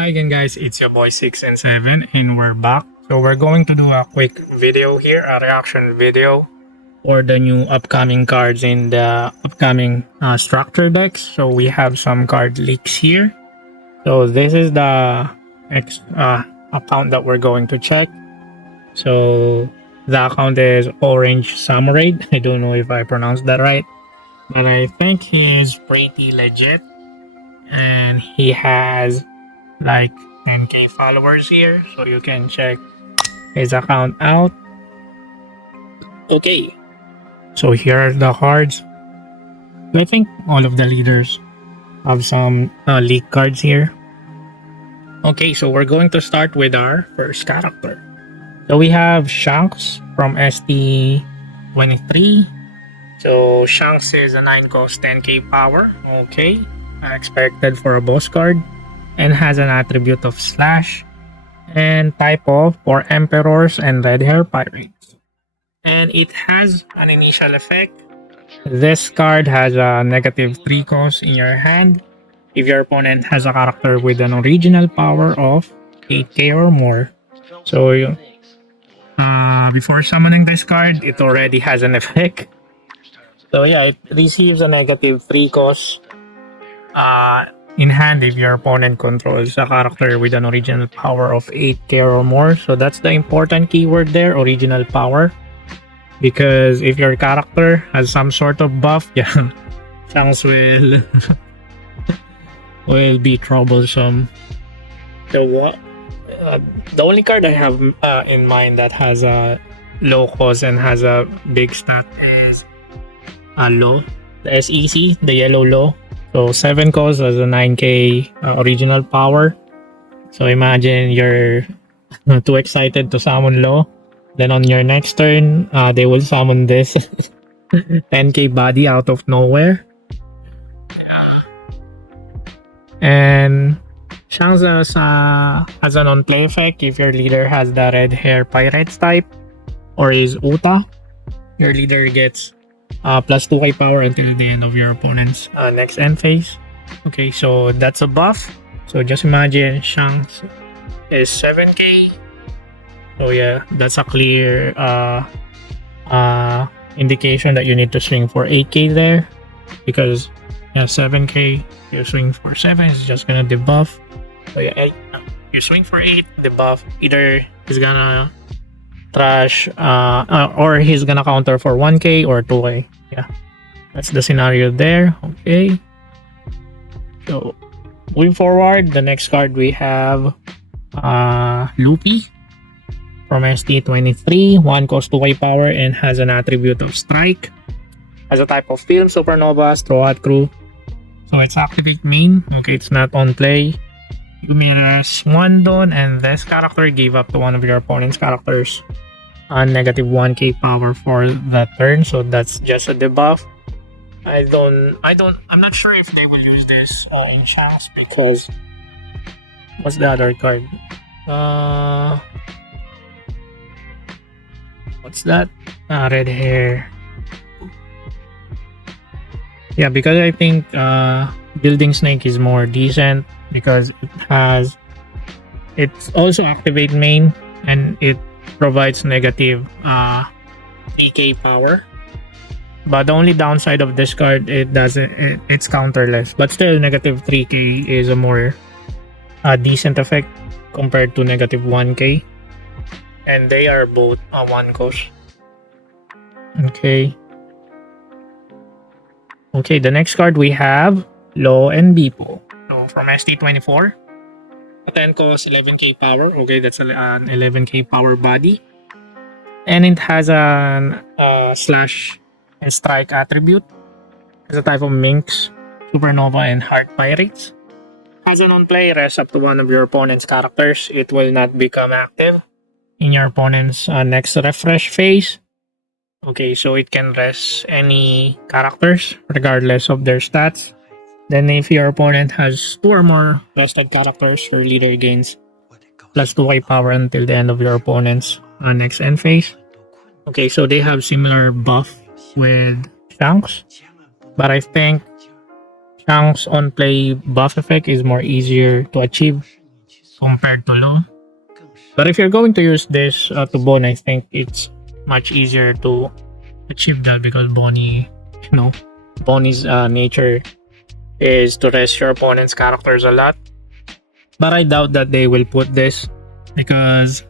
Hi again guys, it's your boy 6 and 7 and we're back. So we're going to do a quick video here, a reaction video for the new upcoming cards in the upcoming structure decks. So we have some card leaks here. So this is the account that we're going to check. So the account is Orange Samurai. I don't know if I pronounced that right, but I think he's pretty legit and he has like 10k followers here, so you can check his account out. Okay, so here are the cards. I think all of the leaders have some leak cards here. Okay, so we're going to start with our first character. So we have Shanks from ST23. So Shanks is a 9 cost 10k power. Okay, expected for a boss card, and has an attribute of slash and type of for emperors and red hair pirates. And it has an initial effect. This card has a -3 cost in your hand if your opponent has a character with an original power of 8k or more. So before summoning this card, it already has an effect. So yeah, it receives a -3 cost in hand if your opponent controls a character with an original power of 8k or more. So that's the important keyword there, original power. Because if your character has some sort of buff, yeah, Shanks will will be troublesome. The only card I have in mind that has a low cost and has a big stat is Low, the SEC, the yellow Low. So 7 cost has a 9k original power. So imagine you're too excited to summon Low. Then on your next turn, they will summon this 10k body out of nowhere. And Shanks has an on-play effect if your leader has the red hair pirates type or is Uta. Your leader gets plus 2k power until the end of your opponent's next end phase. Okay, so that's a buff. So just imagine Shanks is 7k. So yeah, that's a clear indication that you need to swing for 8k there, because yeah, 7k, you swing for 7 is just gonna debuff. So yeah, you swing for 8, debuff. Either he's gonna trash or he's gonna counter for 1k or 2k. Yeah, that's the scenario there. Okay, so moving forward, the next card we have Luffy from ST23, 1 cost 2k power and has an attribute of strike. Has a type of film, supernova, straw hat crew. So it's activate main. Okay, it's not on play. You may rest 1 don, and this character gave up to one of your opponent's characters on -1k power for that turn. So that's just a debuff. I'm not sure if they will use this in Shanks, because what's the other card? What's that? Red hair. Yeah, because I think Building Snake is more decent because it's also activate main and it provides negative 3k power. But the only downside of this card, it's counterless. But still, -3k is a more decent effect compared to -1k. And they are both 1 cost. Okay. Okay, the next card we have Law and Beeple. So from ST24, 10 cost 11k power. Okay, that's an 11k power body. And it has an slash and strike attribute. Has a type of Minx, Supernova, and Heart Pirates. Has an on-play, rest up to one of your opponent's characters. It will not become active in your opponent's next refresh phase. Okay, so it can rest any characters regardless of their stats. Then if your opponent has 2 or more rested characters, your leader gains plus 2k power until the end of your opponent's next end phase. Okay, so they have similar buff with Shanks, but I think Shanks on play buff effect is more easier to achieve compared to low. But if you're going to use this to Bon, I think it's much easier to achieve that because Bonnie's nature is to rest your opponent's characters a lot. But I doubt that they will put this because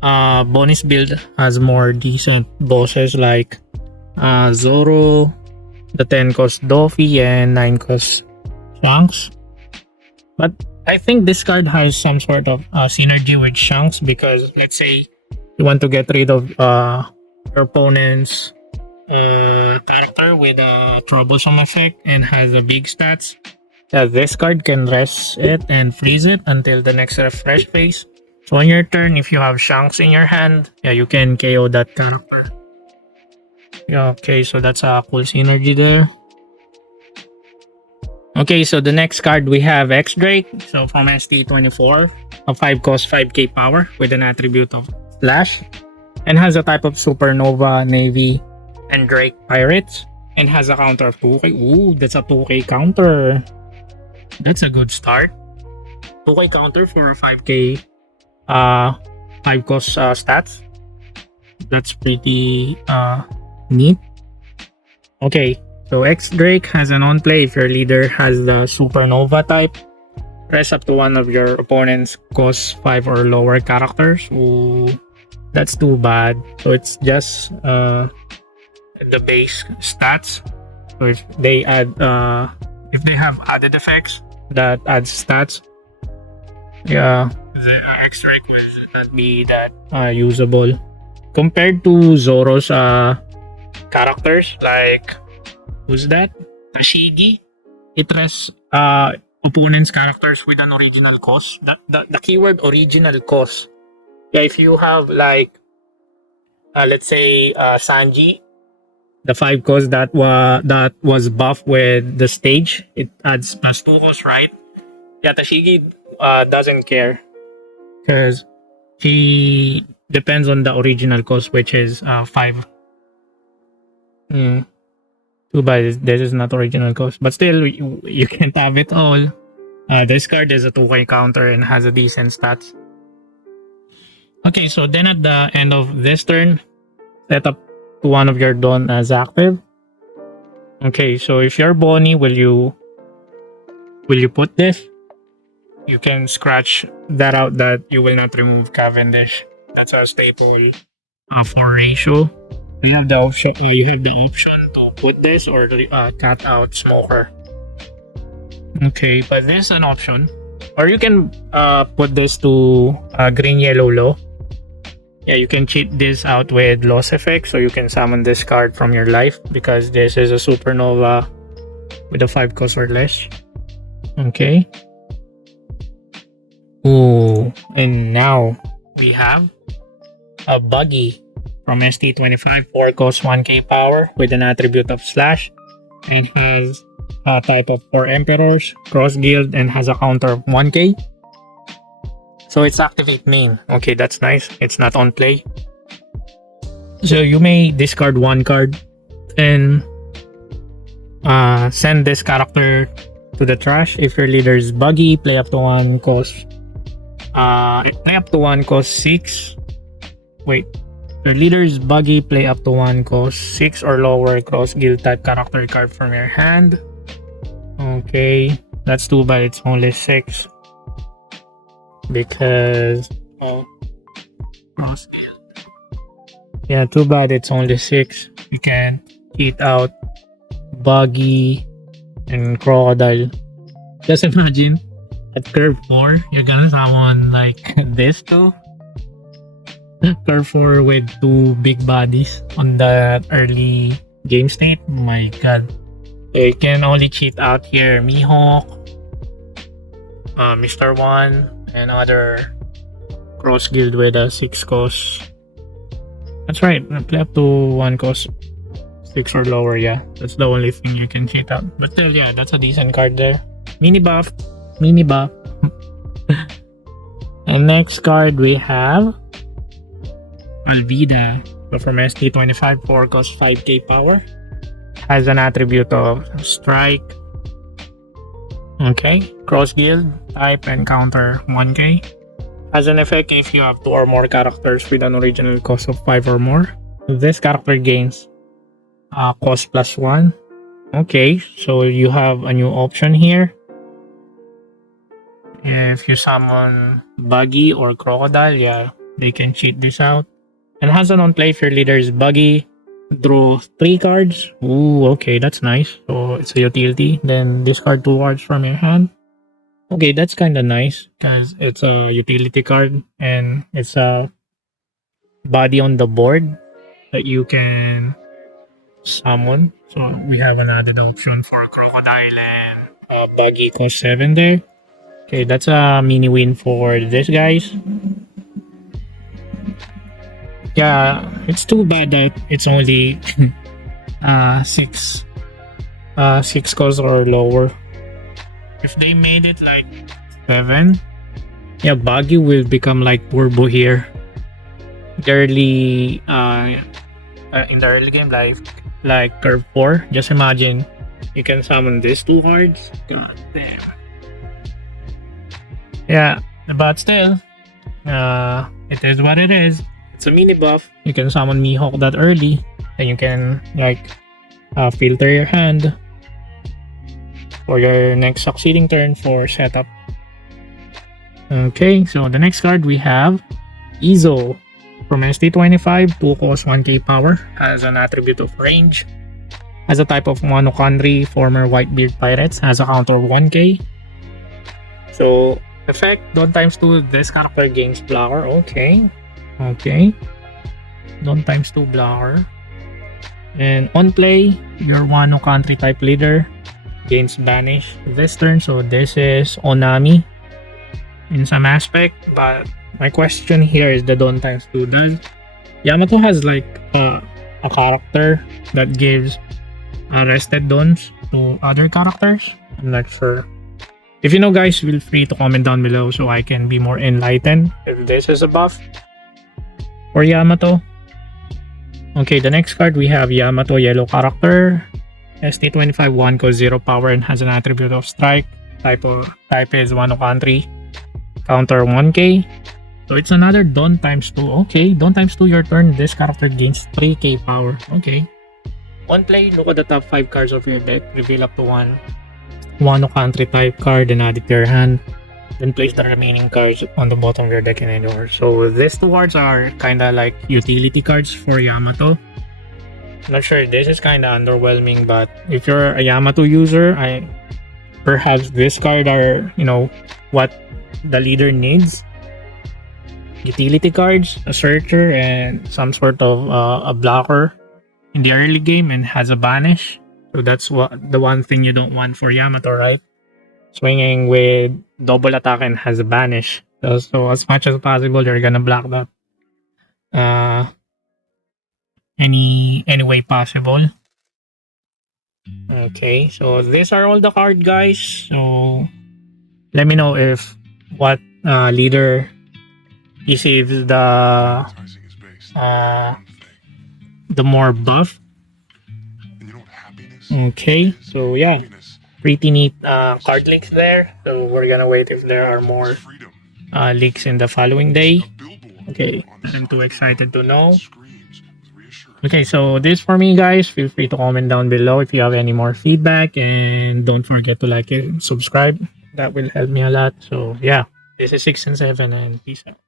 Bonnie's build has more decent bosses like Zoro, the 10 cost Doffy, and 9 cost Shanks. But I think this card has some sort of synergy with Shanks because let's say you want to get rid of your opponent's character with a troublesome effect and has a big stats. This card can rest it and freeze it until the next refresh phase. So on your turn, if you have Shanks in your hand, you can KO that character. Okay, so that's a cool synergy there. Okay, so the next card we have X Drake. So from ST24, a 5 cost 5k power with an attribute of Slash, and has a type of Supernova, Navy, and Drake Pirates, and has a counter of 2k. Ooh, that's a 2k counter. That's a good start. 2k counter for a 5k 5 cost stats. That's pretty neat. Okay, so X Drake has an on play if your leader has the Supernova type. Press up to one of your opponent's cost 5 or lower characters. Ooh, that's too bad. So it's just the base stats. So if they have added effects that adds stats, the X Drake will not be that usable compared to Zoro's characters like who's that? Tashigi. It rests opponent's characters with an original cost. The keyword original cost. If you have like let's say Sanji, the 5 cost that was buffed with the stage, it adds plus 2 cost, right? Tashigi doesn't care because he depends on the original cost, which is 5. Too bad this is not original cost, but still you can't have it all. This card is a 2k counter and has a decent stats. Okay, so then at the end of this turn, set up to one of your Dawn as active. Okay, so if you're Bonnie, will you put this? You can scratch that out that you will not remove Cavendish. That's a staple for ratio. You have the option to put this or cut out Smoker. Okay, but this is an option. Or you can put this to green yellow low. You can cheat this out with loss effect, so you can summon this card from your life because this is a Supernova with a 5 cost or less. Okay. Ooh, and now we have a Buggy from ST25, 4 cost 1k power with an attribute of Slash, and has a type of 4 Emperors, Cross Guild, and has a counter of 1k. So it's activate main. Okay, that's nice. It's not on play. So you may discard one card and send this character to the trash. If your leader is Buggy, play up to one cost 6. Wait. Your leader is Buggy, play up to one cost 6 or lower cross guild type character card from your hand. Okay, that's too bad it's only 6. Because cross guild. Yeah, too bad it's only 6. You can cheat out Buggy and Crocodile. Just imagine at curve 4, you're gonna summon like this too. Curve 4 with 2 big bodies on the early game state. Oh my god. You can only cheat out here Mihawk, Mr. 1, and other cross guild with a 6 cost. That's right, play up to 1 cost 6 or lower. Yeah, that's the only thing you can cheat out. But still, yeah, that's a decent card there. Mini buff. And next card we have Alvida. So from ST25, 4 cost 5k power. Has an attribute of Strike. Okay, Cross Guild, type and counter 1k. Has an effect if you have 2 or more characters with an original cost of 5 or more. This character gains cost +1. Okay, so you have a new option here. If you summon Buggy or Crocodile, yeah, they can cheat this out. And has an on play if your leader is Buggy. Draw 3 cards. Ooh, okay, that's nice. So it's a utility. Then discard 2 cards from your hand. Okay, that's kind of nice because it's a utility card and it's a body on the board that you can summon. So we have an added option for Crocodile and Buggy cost 7 there. Okay, that's a mini win for this guys. Yeah, it's too bad that it's only 6 costs or lower. If they made it like 7, yeah, Buggy will become like Turbo here. Early in the early game, like Curve 4. Just imagine you can summon these 2 cards. God damn. Yeah, but still, it is what it is. It's a mini buff. You can summon Mihawk that early, and you can like filter your hand for your next succeeding turn for setup. Okay, so the next card we have Izo from ST25, 2 cost 1k power, has an attribute of range, has a type of Mono Country, former Whitebeard Pirates, has a counter of 1k. So effect, don't ×2, this character gains blocker. Okay. Don't ×2 blocker. And on play, your Wano Country type leader gains banish this turn. So this is Onami in some aspect. But my question here is the don't ×2 does. Yamato has like a character that gives arrested dons to other characters. I'm not sure. If you know guys, feel free to comment down below so I can be more enlightened if this is a buff for Yamato. Okay, the next card we have Yamato yellow character. ST25 1 cost 0 power and has an attribute of strike. Type is Wano Country. Counter 1k. So it's another Don ×2. Okay, Don ×2 your turn. This character gains 3k power. Okay. One play, look at the top 5 cards of your deck. Reveal up to 1 Wano Country type card and add it to your hand. Then place the remaining cards on the bottom of your deck in any order. So these 2 cards are kinda like utility cards for Yamato. Not sure, this is kinda underwhelming, but if you're a Yamato user, perhaps this card are, you know, what the leader needs. Utility cards, a searcher, and some sort of a blocker in the early game and has a banish. So that's the one thing you don't want for Yamato, right? Swinging with double attack and has a banish. So as much as possible, you're gonna block that any way possible. Okay, so these are all the cards, guys. So let me know if what leader receives the more buff. Okay, so yeah, pretty neat card leaks there. So we're gonna wait if there are more leaks in the following day. Okay, I'm too excited to know. Okay, so this for me, guys. Feel free to comment down below if you have any more feedback, and don't forget to like and subscribe. That will help me a lot. So yeah, this is 6 and 7, and peace out.